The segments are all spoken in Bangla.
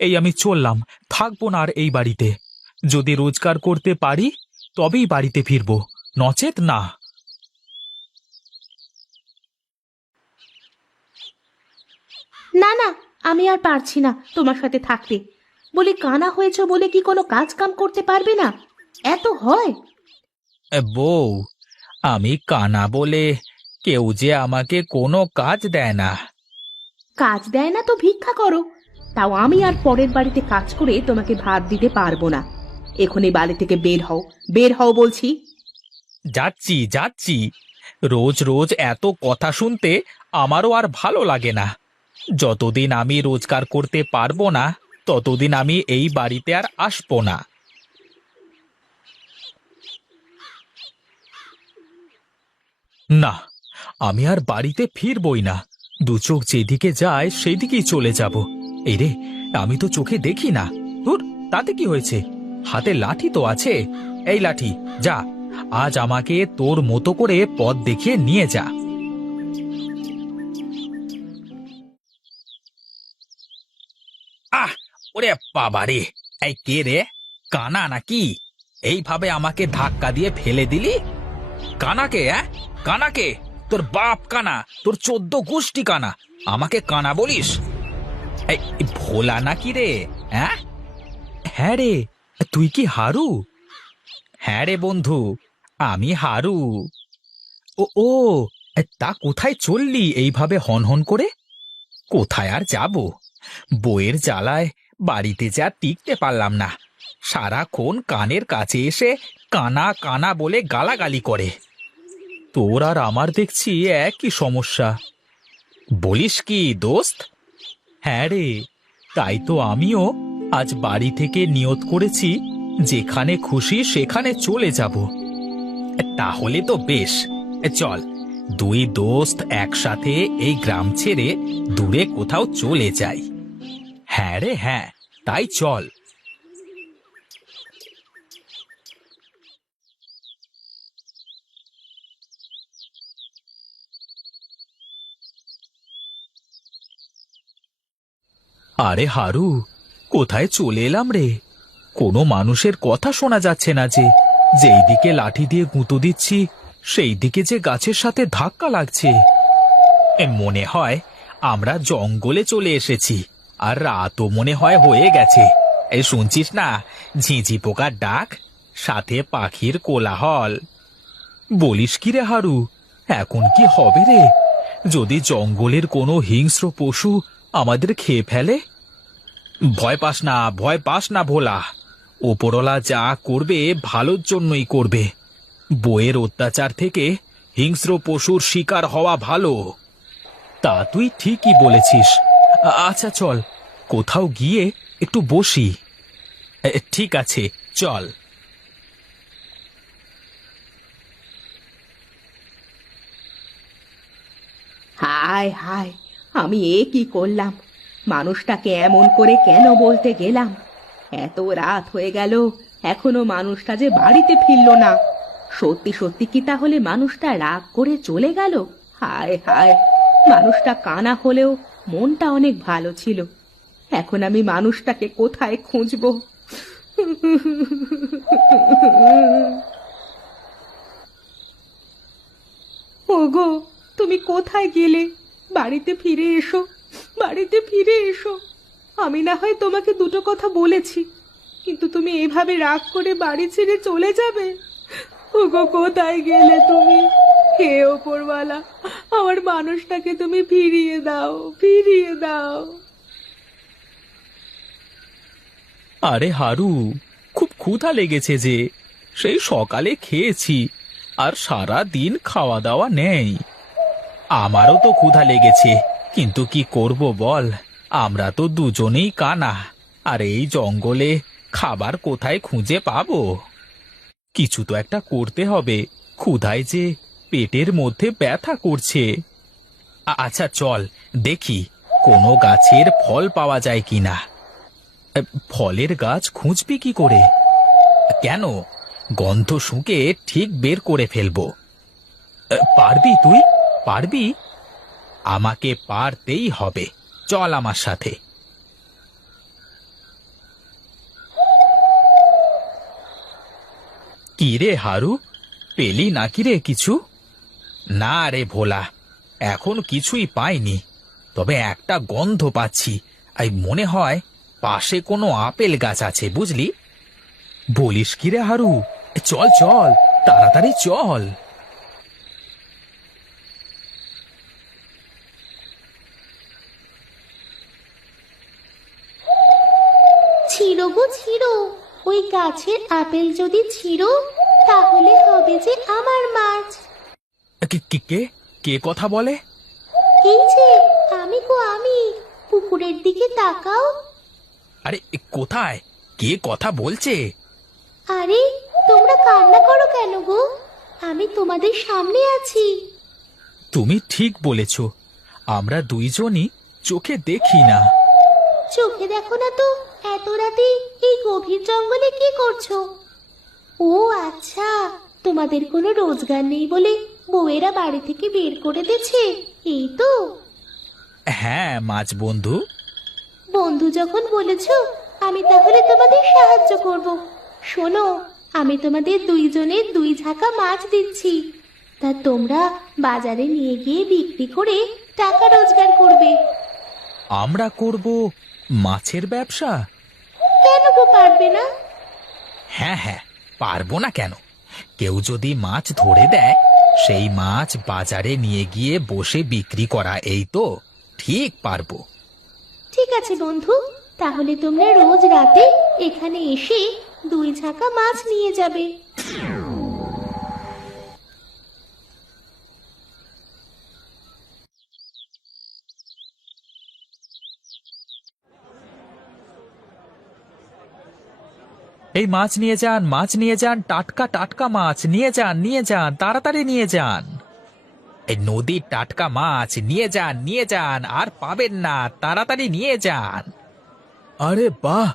এই আমি চললাম, থাকবো না আর এই বাড়িতে। যদি রোজগার করতে পারি তবেই বাড়িতে ফিরবো, নচেত না। না না, আমি আর পারছি না তোমার সাথে থাকতে। বলি কানা হয়েছে বলে কি কোনো কাজ কাম করতে পারবে না? এত হয়? বউ, আমি কানা বলে কেউ যে আমাকে কোনো কাজ দেয় না। কাজ দেয় না তো ভিক্ষা করো। তাও আমি আর পরের বাড়িতে কাজ করে তোমাকে ভাত দিতে পারবো না। এখনই বাড়ি থেকে বের হও, বের হও বলছি। যাচ্ছি যাচ্ছি। রোজ রোজ এত কথা শুনতে আমারও আর ভালো লাগে না। যতদিন আমি রোজগার করতে পারবো না ততদিন আমি এই বাড়িতে আর আসবো না। না, আমি আর বাড়িতে ফিরবই না। দু চোখ যেদিকে যায় সেই দিকেই চলে যাব। এই রে, আমি তো চোখে দেখি না। ধুর, তাতে কি হয়েছে? হাতে লাঠি তো আছে। এই লাঠি, যা, আজ আমাকে তোর মতো করে পথ দেখিয়ে নিয়ে যা। আহ, ওরে বাবা রে! এই কে রে? কানা নাকি? এইভাবে আমাকে ধাক্কা দিয়ে ফেলে দিলি? কানাকে? কানাকে? তোর বাপ কানা, তোর 14 গোষ্ঠী কানা, আমাকে কানা বলিস? এই ভোলা নাকি রে? হ্যাঁ, হ্যাঁ রে, তুই কি হারু? হ্যাঁ রে বন্ধু, আমি হারু। ও ও, তা কোথায় চললি এইভাবে হনহন করে? কোথায় আর যাব, বইয়ের জ্বালায় বাড়িতে যা টিকতে পারলাম না। সারাক্ষণ কানের কাছে এসে কানা কানা বলে গালাগালি করে। তোর আর আমার দেখছি একই সমস্যা। বলিস কি দোস্ত? হ্যাঁ রে, তাই তো আমিও আজ বাড়ি থেকে নিয়ত করেছি যেখানে খুশি সেখানে চলে যাব। তাহলে তো বেশ, চল দুই দোস্ত একসাথে এই গ্রাম ছেড়ে দূরে কোথাও চলে যাই। হ্যাঁ রে হ্যাঁ, তাই চল। আরে হারু, কোথায় চলে এলাম রে? কোনো মানুষের কথা শোনা যাচ্ছে না যে। যেই দিকে লাঠি দিয়ে গুঁতো দিচ্ছি সেই দিকে যে গাছের সাথে ধাক্কা লাগছে। মনে হয় আমরা জঙ্গলে চলে এসেছি, আর রাতও মনে হয় হয়ে গেছে। এই শুনছিস না, ঝিঁঝি পোকার ডাক, সাথে পাখির কোলাহল। বলিস কি রে হারু, এখন কি হবে রে যদি জঙ্গলের কোনো হিংস্র পশু আমাদের খেয়ে ফেলে? ভয় পাস না, ভয় পাস না ভোলা। ওপরওয়ালা যা করবে ভালোর জন্যই করবে। বইয়ের অত্যাচার থেকে হিংস্র পশুর শিকার হওয়া ভালো। তা তুই ঠিকই বলেছিস। আচ্ছা চল, কোথাও গিয়ে একটু বসি। ঠিক আছে, চল। হায় হায়, আমি এ কি করলাম? মানুষটাকে এমন করে কেন বলতে গেলাম? এত রাত হয়ে গেল, এখনো মানুষটা যে বাড়িতে ফিরলো না। সত্যি সত্যি কি তাহলে মানুষটা রাগ করে চলে গেল? হায় হায়, মানুষটা কানা হলেও মনটা অনেক ভালো ছিল। এখন আমি মানুষটাকে কোথায় খুঁজবো? ওগো, তুমি কোথায় গেলে? বাড়িতে ফিরে এসো, বাড়িতে ফিরে এসো। আমি না হয় তোমাকে দুটো কথা বলেছি, কিন্তু তুমি এভাবে রাগ করে বাড়ি ছেড়ে চলে যাবে? ওগো, কোথায় গেলে তুমি? হে ওপরওয়ালা, আমার মানুষটাকে তুমি ফিরিয়ে দাও, ফিরিয়ে দাও। আরে হারু, খুব ক্ষুধা লেগেছে যে, সেই সকালে খেয়েছি, আর সারা দিন খাওয়া দাওয়া নেই। আমারও তো ক্ষুধা লেগেছে, কিন্তু কি করব বল, আমরা তো দুজনেই কানা, আর এই জঙ্গলে খাবার কোথায় খুঁজে পাবো? কিছু তো একটা করতে হবে, ক্ষুধায় যে পেটের মধ্যে ব্যথা করছে। আচ্ছা চল, দেখি কোনো গাছের ফল পাওয়া যায় কিনা। ফলের গাছ খুঁজবি কি করে? কেন, গন্ধ শুঁকে ঠিক বের করে ফেলবো। পারবি তুই? পারবি? আমাকে পারতেই হবে, চল আমার সাথে। কি রে হারু, পেলি নাকি রে কিছু? না রে ভোলা, এখন কিছুই পাইনি। তবে একটা গন্ধ পাচ্ছি, এই মনে হয় পাশে কোনো আপেল গাছ আছে, বুঝলি? বলিস কি রে হারু, চল চল, তাড়াতাড়ি চল। ছিঁড়ো গো ছিঁড়ো, ওই গাছের আপেল যদি ছিঁড়ো তাহলে হবে যে আমার মাছ। কে কে কে কে কথা বলে? এই যে আমি গো আমি, পুকুরের দিকে তাকাও। আরে কোথায়, কে কথা বলছে? আরে তোমরা কান্না করো কেন গো? আমি তোমাদের সামনে আছি। তুমি ঠিক বলেছ, আমরা দুইজনই চোখে দেখি না। চোখে দেখো না তো, এত রাতে এই গভীর জঙ্গলে কি করছো? ও আচ্ছা, তোমাদের কোনো রোজগার নেই বলে বউয়েরা বাড়ি থেকে বের করে দিয়েছে, এই তো? হ্যাঁ মাছ বন্ধু। বন্ধু যখন বলেছো, আমি তাহলে তোমাদের সাহায্য করব। শোনো, আমি তোমাদের দুইজনের 2 ঝাঁকা মাছ দিচ্ছি, তা তোমরা বাজারে নিয়ে গিয়ে বিক্রি করে টাকা রোজগার করবে। আমরা করব মাছের ব্যবসা? কেন গো পারবে না? হ্যাঁ হ্যাঁ, পারবো না কেন? কেউ যদি মাছ ধরে দেয়, সেই মাছ বাজারে নিয়ে গিয়ে বসে বিক্রি করা, এই তো ঠিক পারবো। ঠিক আছে বন্ধু, তাহলে তোমরা রোজ রাতে এখানে এসে 2 ঝাঁকা মাছ নিয়ে যাবে। এই মাছ নিয়ে যান, মাছ নিয়ে যান, টাটকা টাটকা মাছ নিয়ে যান, নিয়ে যান, তাড়াতাড়ি নিয়ে যান। এই নদীর টাটকা মাছ নিয়ে যান, নিয়ে যান, আর পাবেন না, তাড়াতাড়ি নিয়ে যান। আরে বাহ,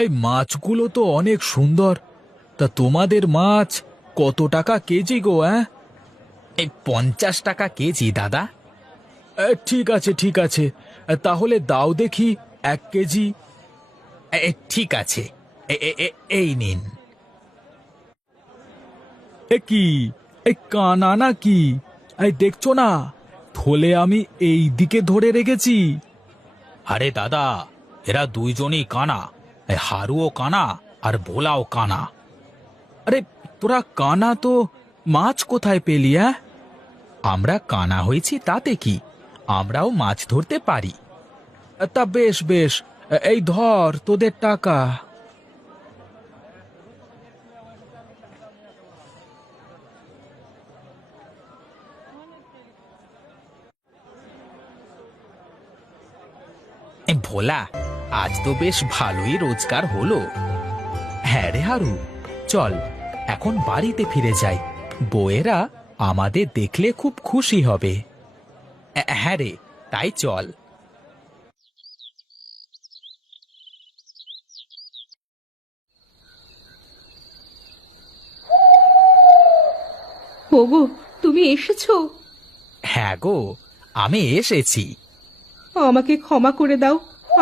এই মাছগুলো তো অনেক সুন্দর। তা তোমাদের মাছ কত টাকা কেজি গো? এই 50 টাকা কেজি দাদা। ঠিক আছে ঠিক আছে, তাহলে দাও দেখি 1 কেজি। ঠিক আছে, এই নিন। কি এই কানা নাকি? এই দেখছো না, থলে আমি এই দিকে ধরে রেখেছি। আরে দাদা, এরা দুইজনই কানা, হারুও কানা আর ভোলাও কানা। আরে তোরা কানা তো মাছ কোথায় পেলি? আমরা কানা হয়েছি তাতে কি, আমরাও মাছ ধরতে পারি। তা বেশ বেশ, এই ধর তোদের টাকা। ভোলা, আজ তো বেশ ভালোই রোজগার হলো। হ্যাঁ রে হারু, চল এখন বাড়িতে ফিরে যাই, বউয়েরা আমাদের দেখলে খুব খুশি হবে। হ্যাঁ রে, তাই চল। ওগো, তুমি এসেছো? হ্যাঁ গো, আমি এসেছি। আমাকে ক্ষমা করে দাও,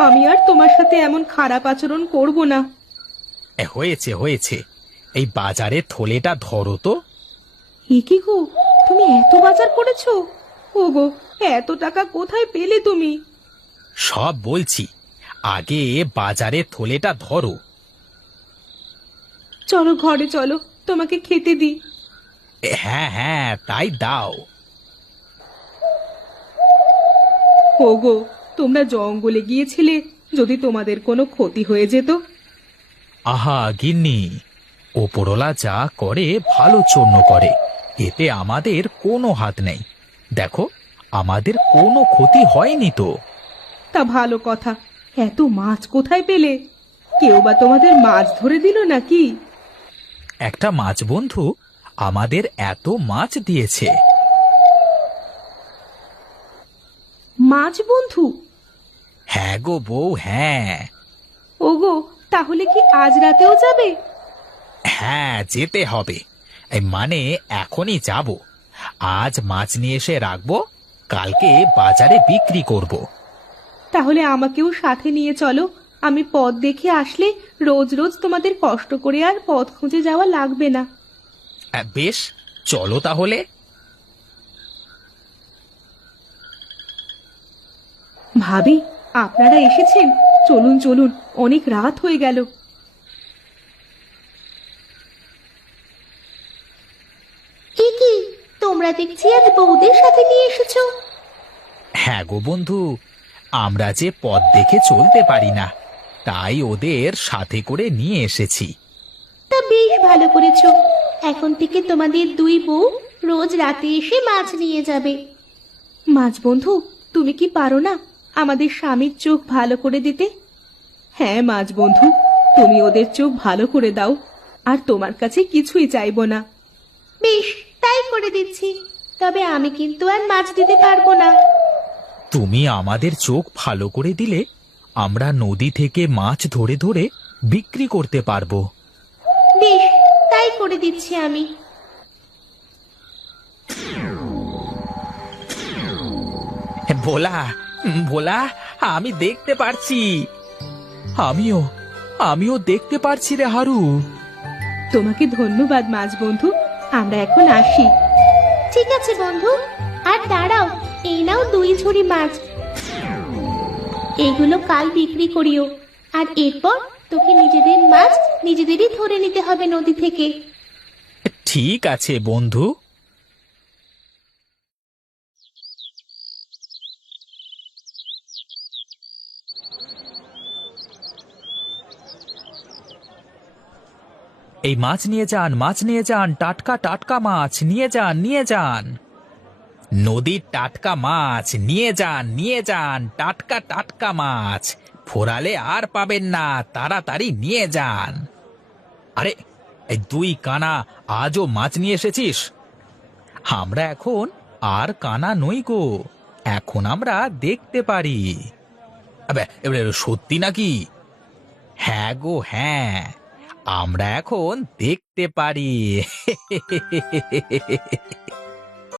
আমি আর তোমার সাথে এমন খারাপ আচরণ করব না। হয়েছে হয়েছে, এই বাজারে থলেটা ধরো তো। এ কি গো, তুমি এত বাজার করেছো? ওগো, এত টাকা কোথায় পেলে তুমি? সব বলছি, আগে বাজারে থলেটা ধরো। চলো ঘরে চলো, তোমাকে খেতে দিই। হ্যাঁ হ্যাঁ, তাই দাও। ওগো, তোমরা জঙ্গলে গিয়েছিলে, যদি তোমাদের কোনো ক্ষতি হয়ে যেত? আহা গিন্নি, ওপরওয়ালা যা করে ভালোর জন্য করে, এতে আমাদের কোনো হাত নেই। দেখো, আমাদের কোনো ক্ষতি হয়নি তো। তা ভালো কথা, এত মাছ কোথায় পেলে? কেউ বা তোমাদের মাছ ধরে দিল নাকি? একটা মাছ বন্ধু আমাদের এত মাছ দিয়েছে। মাছ বন্ধু? হ্যাঁ গো বউ, হ্যাঁ। ওগো, তাহলে কি আজ রাতেও যাবে? হ্যাঁ, যেতে হবে। এই মানে এখনই যাব। আজ মাছ নিয়ে এসে রাখবো, কালকে বাজারে বিক্রি করব। তাহলে আমাকেও সাথে নিয়ে চলো, আমি পথ দেখে আসলে রোজ রোজ তোমাদের কষ্ট করে আর পথ খুঁজে যাওয়া লাগবে না। বেশ, চলো তাহলে। ভাবি, আপনারা এসেছেন? চলুন চলুন, অনেক রাত হয়ে গেল। কি কি তোমরা দেখছি আজ বউদের সাথে নিয়ে এসেছো? হ্যাঁ গো বন্ধু, আমরা যে পথ দেখে চলতে পারি না, তাই ওদের সাথে করে নিয়ে এসেছি। তা বেশ ভালো করেছো। এখন থেকে তোমাদের দুই বউ রোজ রাতে এসে মাছ নিয়ে যাবে। মাছ বন্ধু, তুমি কি পারো না আমাদের স্বামীর চোখ ভালো করে দিতে? হ্যাঁ মাছ বন্ধু, তুমি ওদের চোখ ভালো করে দাও, আর তোমার কাছে কিছুই চাইবো না। বেশ, তাই করে দিচ্ছি। তবে আমি কিন্তু আর মাছ দিতে পারবো না। তুমি আমাদের চোখ ভালো করে দিলে আমরা নদী থেকে মাছ ধরে ধরে বিক্রি করতে পারবো। বেশ, তাই করে দিচ্ছি আমি। ভোলা, ভোলা, আমি দেখতে পারছি। আমিও আমিও দেখতে পারছি রে হারু। তোমাকে ধন্যবাদ মাছ বন্ধু, আমরা এখন আসি। ঠিক আছে বন্ধু, আর দাঁড়াও, এই নাও 2 ঝুড়ি মাছ। এগুলো কাল বিক্রি করিও। আর এরপর তোকে নিজেদের মাছ নিজেদেরই ধরে নিতে হবে নদী থেকে। ঠিক আছে বন্ধু। এই মাছ নিয়ে যান, মাছ নিয়ে যান, টাটকা টাটকা মাছ নিয়ে যান, নিয়ে যান। নদীর টাটকা মাছ নিয়ে যান, নিয়ে যান, টাটকা টাটকা মাছ। ফোরালে আর পাবেন না, তাড়াতাড়ি নিয়ে যান। আরে, এই দুই কানা আজও মাছ নিয়ে এসেছিস? আমরা এখন আর কানা নই গো, এখন আমরা দেখতে পারি। আবে, এবারে সত্যি নাকি? হ্যাঁ গো হ্যাঁ, আমরা এখন দেখতে পারি।